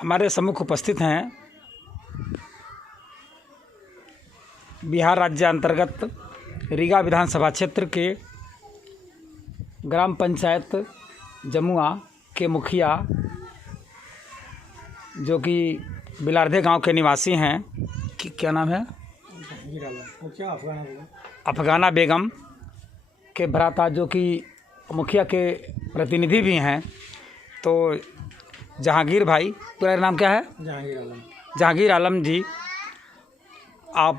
हमारे सम्मुख उपस्थित हैं बिहार राज्य अंतर्गत रीगा विधानसभा क्षेत्र के ग्राम पंचायत जमुआ के मुखिया जो कि बिलारधे गांव के निवासी हैं। क्या नाम है? अफगाना बेगम के भ्राता जो कि मुखिया के प्रतिनिधि भी हैं। तो जहांगीर भाई, पूरा नाम क्या है? जहांगीर आलम जी, आप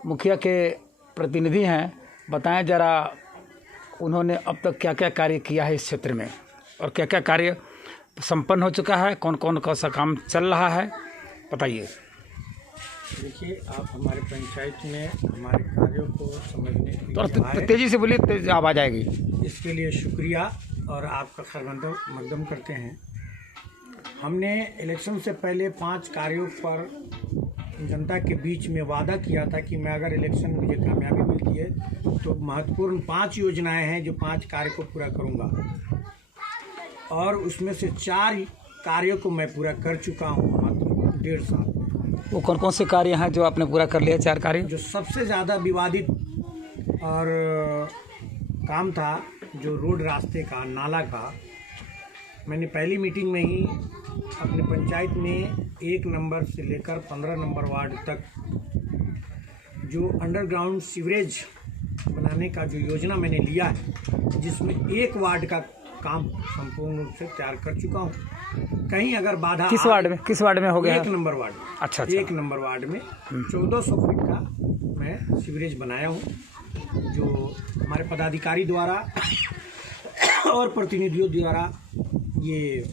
मुखिया के प्रतिनिधि हैं, बताएं ज़रा उन्होंने अब तक क्या क्या कार्य किया है इस क्षेत्र में और क्या क्या कार्य संपन्न हो चुका है, कौन कौन सा काम चल रहा है, बताइए। देखिए, आप हमारे पंचायत में हमारे कार्यों को समझने के तो लिए तेज़ी से बोलिए, तेज आवाज़ आएगी। इसके लिए शुक्रिया और आपका खैर मकदम करते हैं। हमने इलेक्शन से पहले 5 कार्यों पर जनता के बीच में वादा किया था कि मैं अगर इलेक्शन मुझे कामयाबी मिलती है तो महत्वपूर्ण 5 योजनाएं हैं जो 5 कार्य को पूरा करूंगा, और उसमें से 4 कार्यों को मैं पूरा कर चुका हूं मात्र 1.5 साल। वो कौन कौन से कार्य हैं जो आपने पूरा कर लिया? 4 कार्य। जो सबसे ज़्यादा विवादित और काम था जो रोड रास्ते का, नाला का, मैंने पहली मीटिंग में ही अपने पंचायत में 1 नंबर से लेकर 15 नंबर वार्ड तक जो अंडरग्राउंड सीवरेज बनाने का जो योजना मैंने लिया है, जिसमें 1 वार्ड का काम संपूर्ण रूप से तैयार कर चुका हूँ। कहीं अगर बाधा किस वार्ड में हो गया? 1 नंबर वार्ड में। अच्छा। 1 नंबर वार्ड में 1400 फीट का मैं सीवरेज बनाया हूँ, जो हमारे पदाधिकारी द्वारा और प्रतिनिधियों द्वारा ये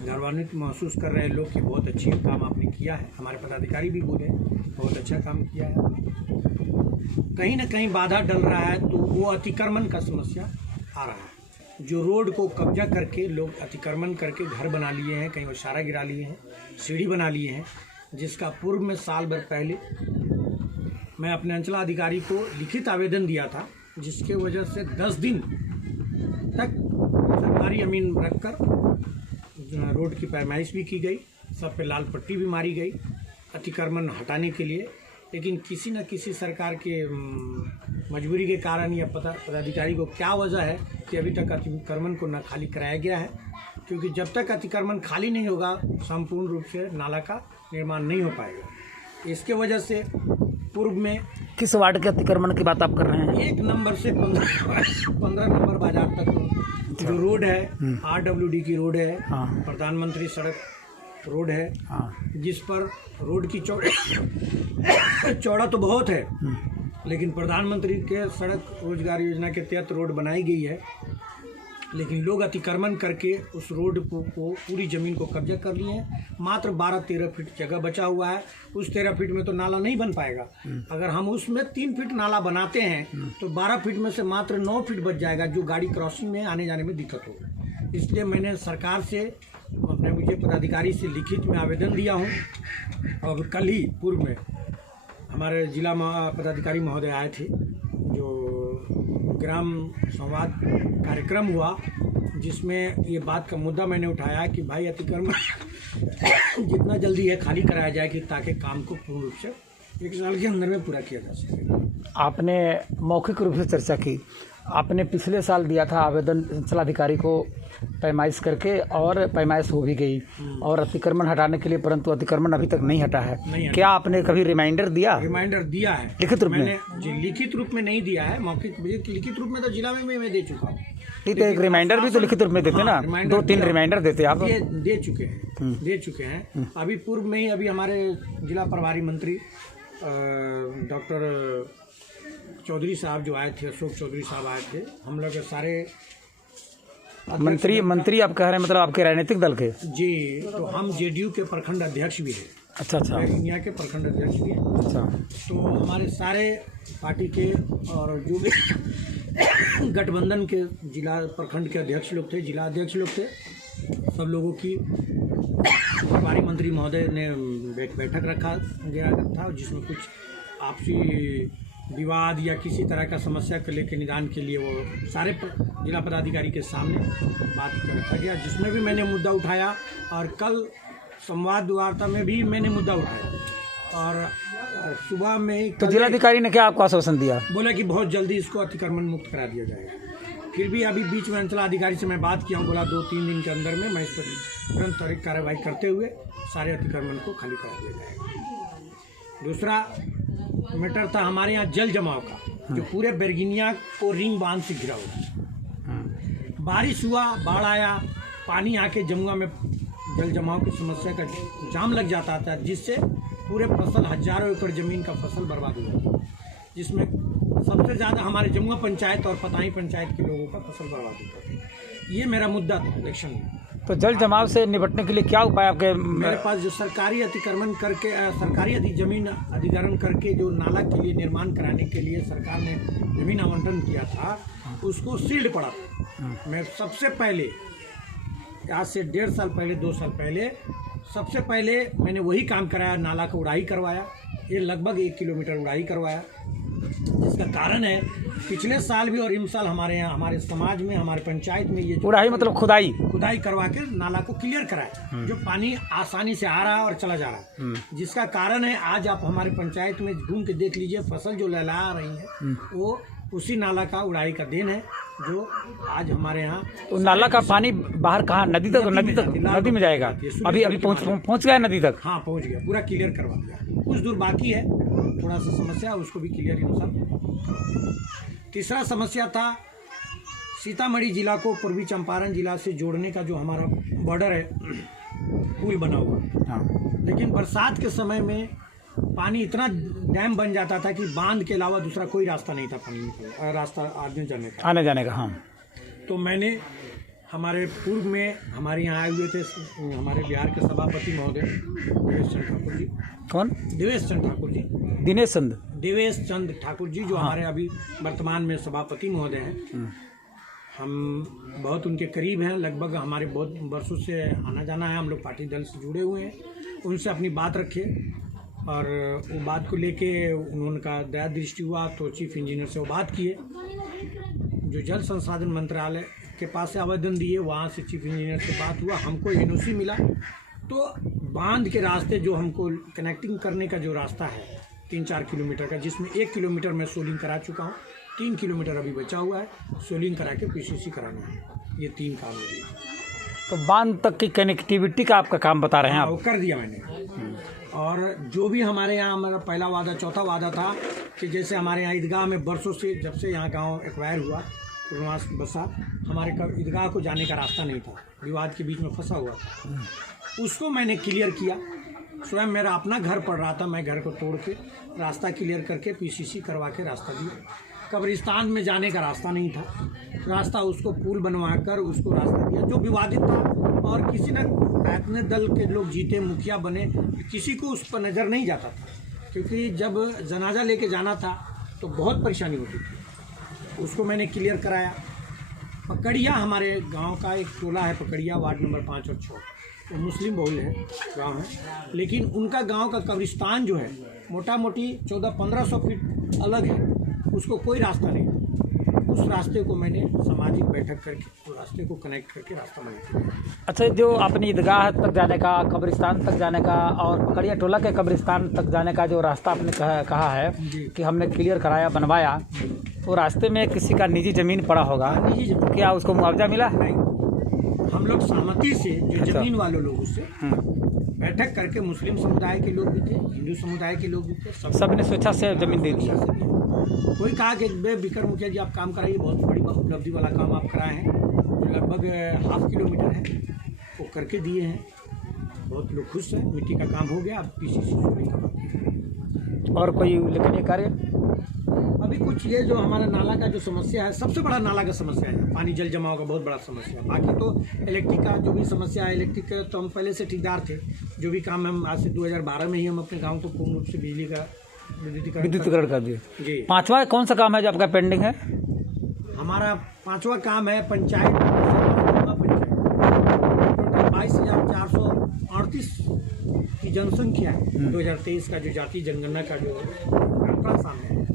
गौरवान्वित महसूस कर रहे लोग कि बहुत अच्छी काम आपने किया है। हमारे पदाधिकारी भी बोले बहुत अच्छा काम किया है। कहीं ना कहीं बाधा डल रहा है तो वो अतिक्रमण का समस्या आ रहा है। जो रोड को कब्जा करके लोग अतिक्रमण करके घर बना लिए हैं, कहीं वो सारा गिरा लिए हैं, सीढ़ी बना लिए हैं, जिसका पूर्व में साल भर पहले मैं अपने अंचलाधिकारी को लिखित आवेदन दिया था, जिसके वजह से 10 दिन तक सरकारी अमीन रखकर रोड की पैमाइश भी की गई, सब पे लाल पट्टी भी मारी गई अतिक्रमण हटाने के लिए। लेकिन किसी न किसी सरकार के मजबूरी के कारण या पदाधिकारी को क्या वजह है कि अभी तक अतिक्रमण को न खाली कराया गया है, क्योंकि जब तक अतिक्रमण खाली नहीं होगा संपूर्ण रूप से नाला का निर्माण नहीं हो पाएगा। इसके वजह से पूर्व में किस वार्ड के अतिक्रमण की बात आप कर रहे हैं? 1 नंबर से 15 नंबर बाजार तक जो रोड है, RWD की रोड है, प्रधानमंत्री सड़क रोड है, जिस पर रोड की चौड़ा तो बहुत है, लेकिन प्रधानमंत्री के सड़क रोजगार योजना के तहत रोड बनाई गई है, लेकिन लोग अतिक्रमण करके उस रोड को पूरी ज़मीन को कब्जा कर लिए हैं। मात्र 12-13 फीट जगह बचा हुआ है। उस 13 फीट में तो नाला नहीं बन पाएगा। अगर हम उसमें 3 फीट नाला बनाते हैं तो 12 फीट में से मात्र 9 फीट बच जाएगा, जो गाड़ी क्रॉसिंग में आने जाने में दिक्कत होगा। इसलिए मैंने सरकार से, अपने मुझे पदाधिकारी से लिखित में आवेदन दिया हूँ। और कल ही पूर्व में हमारे जिला पदाधिकारी महोदय आए थे, जो ग्राम संवाद कार्यक्रम हुआ, जिसमें ये बात का मुद्दा मैंने उठाया कि भाई अतिक्रमण जितना जल्दी है खाली कराया जाए कि ताकि काम को पूर्ण रूप से 1 साल के अंदर में पूरा किया जा सके। आपने मौखिक रूप से चर्चा की, आपने पिछले साल दिया था आवेदन अंचलाधिकारी को पैमाइश करके, और पैमाइश हो भी गई और अतिक्रमण हटाने के लिए, परंतु अतिक्रमण अभी तक नहीं हटा है। क्या आपने कभी रिमाइंडर दिया? रिमाइंडर दिया है लिखित रूप में? जी, लिखित रूप में नहीं दिया है, मौखिक लिखित रूप में तो जिला में मैं दे चुका हूँ। नहीं तो एक रिमाइंडर भी तो लिखित रूप में देते ना, 2-3 रिमाइंडर देते आप? दे चुके हैं। अभी पूर्व में ही अभी हमारे जिला प्रभारी मंत्री डॉक्टर चौधरी साहब जो आए थे, अशोक चौधरी साहब आए थे, हम लोग सारे मंत्री आप कह रहे हैं, मतलब आपके राजनीतिक दल के? जी, तो हम JDU के प्रखंड अध्यक्ष भी हैं। अच्छा। इंडिया के प्रखंड अध्यक्ष भी हैं। अच्छा। तो हमारे सारे पार्टी के और जो भी गठबंधन के जिला प्रखंड के अध्यक्ष लोग थे, जिला अध्यक्ष लोग थे, सब लोगों की प्रभारी मंत्री महोदय ने बैठक रखा गया था, जिसमें कुछ आपसी विवाद या किसी तरह का समस्या को लेकर निदान के लिए वो सारे जिला पदाधिकारी के सामने बात कर रखा गया, जिसमें भी मैंने मुद्दा उठाया और कल संवाद वार्ता में भी मैंने मुद्दा उठाया। और सुबह में तो जिलाधिकारी ने क्या आपको आश्वासन दिया? बोला कि बहुत जल्दी इसको अतिक्रमण मुक्त करा दिया जाएगा। फिर भी अभी बीच में अंचलाधिकारी से मैं बात किया हूँ, बोला 2-3 दिन के अंदर में मैं इस पर तुरंत त्वरित कार्रवाई करते हुए सारे अतिक्रमण को खाली करा दिया जाएगा। दूसरा मैटर था हमारे यहाँ जल जमाव का, जो पूरे बेरगिनिया को रिंग बांध से घिरा हुआ। बारिश हुआ, बाढ़ आया, पानी आके जमुआ में जल जमाव की समस्या का जाम लग जाता था, जिससे पूरे फसल हजारों एकड़ ज़मीन का फसल बर्बाद हो जाता, जिसमें सबसे ज़्यादा हमारे जमुआ पंचायत और पताही पंचायत के लोगों का फसल बर्बाद होता था। ये मेरा मुद्दा था इलेक्शन में। तो जल जमाव से निपटने के लिए क्या उपाय आपके? मेरे पास जो सरकारी अतिक्रमण करके सरकारी जमीन अधिग्रहण करके जो नाला के लिए निर्माण कराने के लिए सरकार ने जमीन आवंटन किया था, उसको सील्ड पड़ा था। मैं सबसे पहले आज से 1.5 साल पहले 2 साल पहले सबसे पहले मैंने वही काम कराया, नाला का उड़ाई करवाया। ये लगभग 1 किलोमीटर उड़ाई करवाया, जिसका कारण है पिछले साल भी और इस साल हमारे यहाँ हमारे समाज में हमारे पंचायत में ये उड़ाई मतलब खुदाई करवा के नाला को क्लियर कराया, जो पानी आसानी से आ रहा है और चला जा रहा है, जिसका कारण है आज आप हमारे पंचायत में घूम के देख लीजिए, फसल जो लहला रही है वो उसी नाला का उड़ाई का देन है, जो आज हमारे यहाँ। तो नाला का पानी बाहर कहाँ? नदी नदी में जाएगा? अभी पहुँच गया नदी तक? हाँ पहुँच गया, पूरा क्लियर करवा दिया। कुछ दूर बाकी है, थोड़ा सा समस्या, उसको भी क्लियर इंसान। तीसरा समस्या था सीतामढ़ी जिला को पूर्वी चंपारण जिला से जोड़ने का जो हमारा बॉर्डर है, पुल बना हुआ। हाँ। लेकिन बरसात के समय में पानी इतना डैम बन जाता था कि बांध के अलावा दूसरा कोई रास्ता नहीं था पानी रास्ता आने जाने का। हाँ। तो मैंने हमारे पूर्व में हमारे यहाँ आए हुए थे हमारे बिहार के सभापति महोदय देवेश चंद्र ठाकुर जी। कौन? देवेश चंद्र ठाकुर जी। देवेश चंद्र ठाकुर जी जो हमारे अभी वर्तमान में सभापति महोदय हैं। हम बहुत उनके करीब हैं, लगभग हमारे बहुत वर्षों से आना जाना है, हम लोग पार्टी दल से जुड़े हुए हैं। उनसे अपनी बात रखे और वो बात को लेके उनका दया दृष्टि हुआ तो चीफ इंजीनियर से वो बात किए, जो जल संसाधन मंत्रालय के पास से आवेदन दिए, वहाँ से चीफ इंजीनियर से बात हुआ, हमको एनओसी मिला। तो बांध के रास्ते जो हमको कनेक्टिंग करने का जो रास्ता है 3-4 किलोमीटर का, जिसमें 1 किलोमीटर मैं सोलिंग करा चुका हूँ, 3 किलोमीटर अभी बचा हुआ है, सोलिंग करा के पीसीसी कराना है। ये 3 काम हो गया। तो बांध तक की कनेक्टिविटी का आपका काम बता रहे हैं आप? वो कर दिया मैंने। और जो भी हमारे यहाँ हमारा पहला वादा, चौथा वादा था कि जैसे हमारे यहाँ ईदगाह में बरसों से जब से यहाँ गांव एक्वायर हुआ पूर्णवास बसा, हमारे ईदगाह को जाने का रास्ता नहीं था, विवाद के बीच में फंसा हुआ था, उसको मैंने क्लियर किया। स्वयं मेरा अपना घर पड़ रहा था, मैं घर को तोड़ के रास्ता क्लियर करके पीसीसी करवा के रास्ता दिया। कब्रिस्तान में जाने का रास्ता नहीं था, रास्ता उसको पुल बनवा कर उसको रास्ता दिया, जो विवादित था। और किसी न अपने दल के लोग जीते, मुखिया बने, किसी को उस पर नज़र नहीं जाता था, क्योंकि जब जनाजा लेके जाना था तो बहुत परेशानी होती थी। उसको मैंने क्लियर कराया। पकड़िया हमारे गांव का एक टोला है, पकड़िया वार्ड नंबर 5 और 6, वो मुस्लिम बहुल है गांव है, लेकिन उनका गांव का कब्रिस्तान जो है मोटा मोटी 1400-1500 फीट अलग है, उसको कोई रास्ता नहीं। उस रास्ते को मैंने सामाजिक बैठक करके उस रास्ते को कनेक्ट करके रास्ता बना दिया। अच्छा, जो अपनी ईदगाह तक जाने का, कब्रिस्तान तक जाने का और पकड़िया टोला के कब्रिस्तान तक जाने का जो रास्ता आपने कहा है कि हमने क्लियर कराया, बनवाया, तो रास्ते में किसी का निजी ज़मीन पड़ा होगा, निजी ज़मीन, क्या उसको मुआवजा मिला? नहीं, हम लोग सहमति से जो ज़मीन वालों लोगों से बैठक करके, मुस्लिम समुदाय के लोग भी थे, हिंदू समुदाय के लोग भी थे, सबने स्वेच्छा से ज़मीन दे दी। कोई कहा कि बेबिकर मुखिया जी आप काम कराइए, बहुत बड़ी उपलब्धि वाला काम आप कराए हैं, लगभग 1/2 किलोमीटर है, वो करके दिए हैं, बहुत लोग खुश हैं, मिट्टी का काम हो गया, अब पीसीसी का। और कोई उल्लेखनीय कार्य? अभी कुछ ये जो हमारा नाला का जो समस्या है, सबसे बड़ा नाला का समस्या है, पानी जल जमाव का बहुत बड़ा समस्या है। बाकी तो इलेक्ट्रिक का जो भी समस्या है, इलेक्ट्रिक का तो हम पहले से ठेकेदार थे, जो भी काम हम आज से 2012 में ही हम अपने गाँव को पूर्ण रूप से बिजली का विद्युतीकरण कर दिए जी। 5वां कौन सा काम है जो आपका पेंडिंग है? हमारा 5वां काम है पंचायत 22,438 की जनसंख्या है। 2023 का जो जाति जनगणना का जो आंकड़ा सामने है,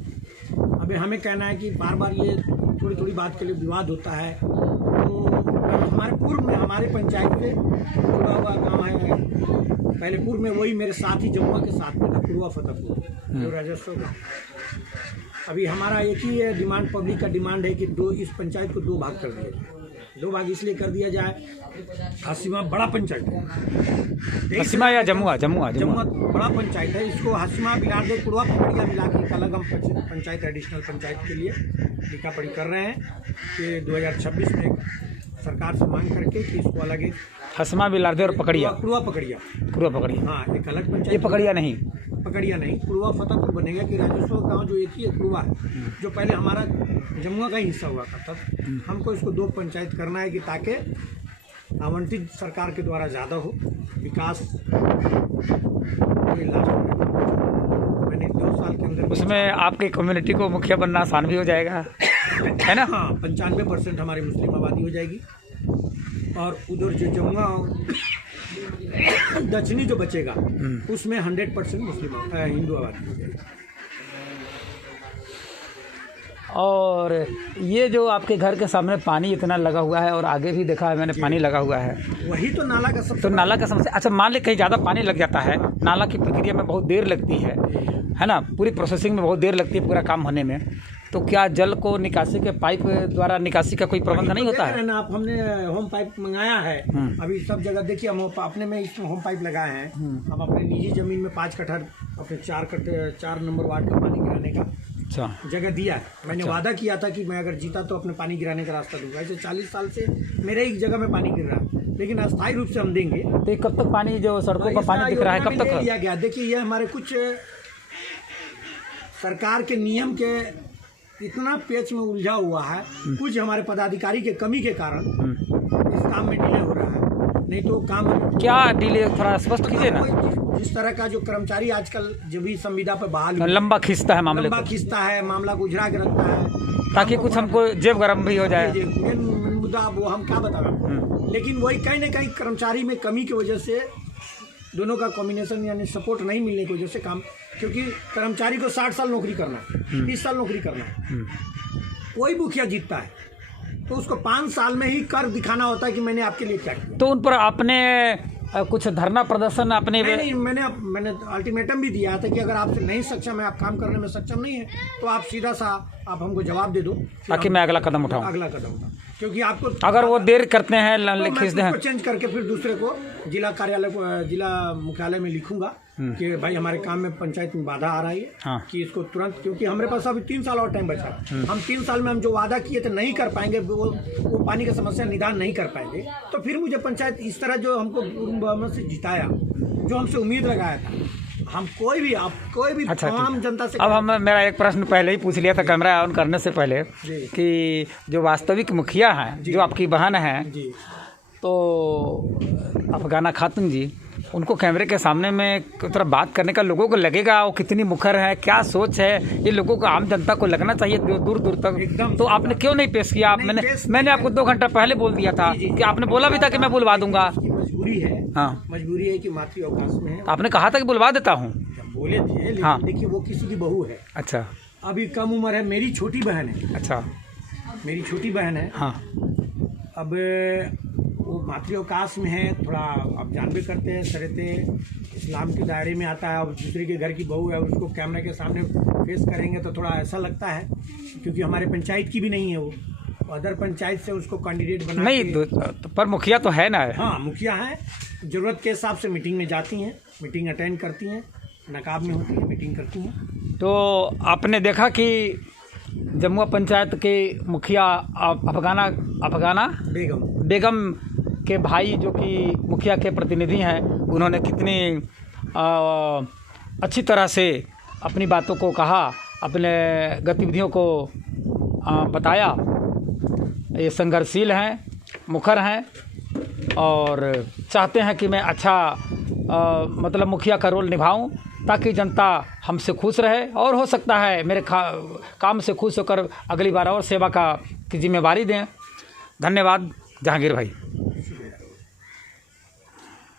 अभी हमें कहना है कि बार बार ये थोड़ी थोड़ी बात के लिए विवाद होता है। तो हमारे पूर्व में हमारे पंचायत से जुड़ा हुआ गाँव है, पहले पूर्व में वही मेरे साथ ही जमुआ के साथ में था, पुरवा फतेहपुर जो राजस्व का। अभी हमारा एक ही डिमांड, पब्लिक का डिमांड है कि इस पंचायत को 2 भाग कर दिया जाए। 2 भाग इसलिए कर दिया जाए, हासिमा बड़ा पंचायत है, हासिमा या जमुआ बड़ा पंचायत है। इसको हासिमा बिलारदेव पुरवा पकड़िया मिला के एक अलग हम पंचायत एडिशनल पंचायत के लिए लिखा पढ़ी कर रहे हैं कि 2026 में सरकार से मांग करके कि इसको अलग एक हासिमा बिलारदेव और पकड़िया पुरवा पकड़िया हाँ, एक अलग पंचायत। ये पकड़िया नहीं, पुरवा फतेहपुर बनेगा कि राजस्व गांव जो एक ही है पुरवा है, जो पहले हमारा जमुआ का ही हिस्सा हुआ करता था। हमको इसको 2 पंचायत करना है कि ताकि आवंटित सरकार के द्वारा ज़्यादा हो, विकास मैंने 2 साल के अंदर उसमें आपकी कम्युनिटी को मुखिया बनना आसान भी हो जाएगा, है ना? हाँ, 95% हमारी मुस्लिम आबादी हो जाएगी और उधर जो जमुआ दक्षिणी जो बचेगा उसमें 100% मुस्लिम हिंदू आबादी हो जाएगी। और ये जो आपके घर के सामने पानी इतना लगा हुआ है और आगे भी देखा है मैंने पानी लगा हुआ है, वही तो नाला का सबसे तो नाला का समस्या। अच्छा, मान ले कहीं ज़्यादा पानी लग जाता है, नाला की प्रक्रिया में बहुत देर लगती है ना? पूरी प्रोसेसिंग में बहुत देर लगती है पूरा काम होने में। तो क्या जल को निकासी के पाइप द्वारा निकासी का कोई प्रबंध नहीं होता है? ना, हमने होम पाइप मंगाया है। अभी सब जगह देखिए, हम अपने में इसमें होम पाइप लगाए हैं। हम अपने निजी जमीन में 5 कट्ठा अपने 4 नंबर वार्ड का पानी गिराने का जगह दिया है। मैंने वादा किया था कि मैं अगर जीता तो अपने पानी गिराने का रास्ता दूंगा। ऐसे 40 साल से मेरे एक जगह में पानी गिर रहा है, लेकिन अस्थायी रूप से हम देंगे। तो कब तक पानी, जो सड़कों का पानी दिख रहा है, कब तक दिया गया? देखिए, ये हमारे कुछ सरकार के नियम के इतना पेच में उलझा हुआ है, कुछ हमारे पदाधिकारी के कमी के कारण इस काम में डिले हो रहा है। नहीं तो काम क्या डिले, थोड़ा स्पष्ट कीजिए ना। जिस तरह का जो कर्मचारी आजकल जो भी संविदा पर बहाल लंबा खींचता है मामले, लंबा खींचता है, मामला को उजरा के रखता है, ताकि कुछ हमको जेब गरम भी हो जाए। मुद्दा वो हम क्या बताएं। लेकिन वही कहीं ना कहीं कर्मचारी में कमी की वजह से, दोनों का कॉम्बिनेशन यानी सपोर्ट नहीं मिलने की वजह से काम, क्योंकि कर्मचारी को 60 साल नौकरी करना है, 30 साल नौकरी करना है। कोई मुखिया जीतता है तो उसको 5 साल में ही कर दिखाना होता है कि मैंने आपके लिए क्या किया। तो उन पर आपने कुछ धरना प्रदर्शन अपने नहीं, मैंने अल्टीमेटम भी दिया था कि अगर आपसे नहीं सक्षम है, आप काम करने में सक्षम नहीं है, तो आप सीधा सा आप हमको जवाब दे दो, ताकि मैं अगला कदम उठाऊं। क्योंकि आपको अगर वो देर करते हैं, तो खींचते हैं, चेंज करके फिर दूसरे को जिला कार्यालय को, जिला मुख्यालय में लिखूंगा कि भाई हमारे काम में पंचायत में बाधा आ रही है। हाँ। कि इसको तुरंत, क्योंकि हमारे पास अभी 3 साल और टाइम बचा है। हम 3 साल में हम जो वादा किए थे नहीं कर पाएंगे, वो पानी का समस्या निदान नहीं कर पाएंगे, तो फिर मुझे पंचायत इस तरह जो हमको से जिताया, जो हमसे उम्मीद लगाया था, हम कोई भी अच्छा, तमाम जनता से। अब मेरा एक प्रश्न पहले ही पूछ लिया था कैमरा ऑन करने से पहले कि जो वास्तविक मुखिया हैं, जो आपकी बहन हैं, तो अफगाना खातून जी, उनको कैमरे के सामने में थोड़ा बात करने का लोगों को लगेगा वो कितनी मुखर है, क्या सोच है, ये लोगों को, आम जनता को लगना चाहिए दूर दूर तक एकदम। तो आपने क्यों नहीं पेश किया? मैंने आपको 2 घंटा पहले बोल दिया था कि आपने बोला भी था कि मैं बुलवा दूंगा। मजबूरी है, हाँ, मजबूरी है कि मातृ अवकाश में है। आपने कहा था कि बुलवा देता हूँ, बोले थे, लेकिन हाँ। देखिए वो किसी की बहू है। अच्छा, अभी कम उम्र है, मेरी छोटी बहन है। अच्छा, मेरी छोटी बहन है। हाँ। अब वो मातृ अवकाश में है, थोड़ा आप जानबे करते हैं, शरीयते इस्लाम के दायरे में आता है। अब दूसरे के घर की बहू है, उसको कैमरे के सामने फेस करेंगे तो थोड़ा ऐसा लगता है, क्योंकि हमारे पंचायत की भी नहीं है वो, अदर पंचायत से उसको कैंडिडेट बना नहीं पर मुखिया तो है ना। हाँ, मुखिया है, ज़रूरत के हिसाब से मीटिंग में जाती हैं, मीटिंग अटेंड करती हैं, नकाब में होती है, मीटिंग करती हैं। तो आपने देखा कि जमुआ पंचायत के मुखिया अफगाना बेगम के भाई, जो कि मुखिया के प्रतिनिधि हैं, उन्होंने कितनी अच्छी तरह से अपनी बातों को कहा, अपने गतिविधियों को बताया। ये संघर्षशील हैं, मुखर हैं और चाहते हैं कि मैं अच्छा मतलब मुखिया का रोल निभाऊं, ताकि जनता हमसे खुश रहे और हो सकता है मेरे काम से खुश होकर अगली बार और सेवा की जिम्मेवारी दें। धन्यवाद जहांगीर भाई।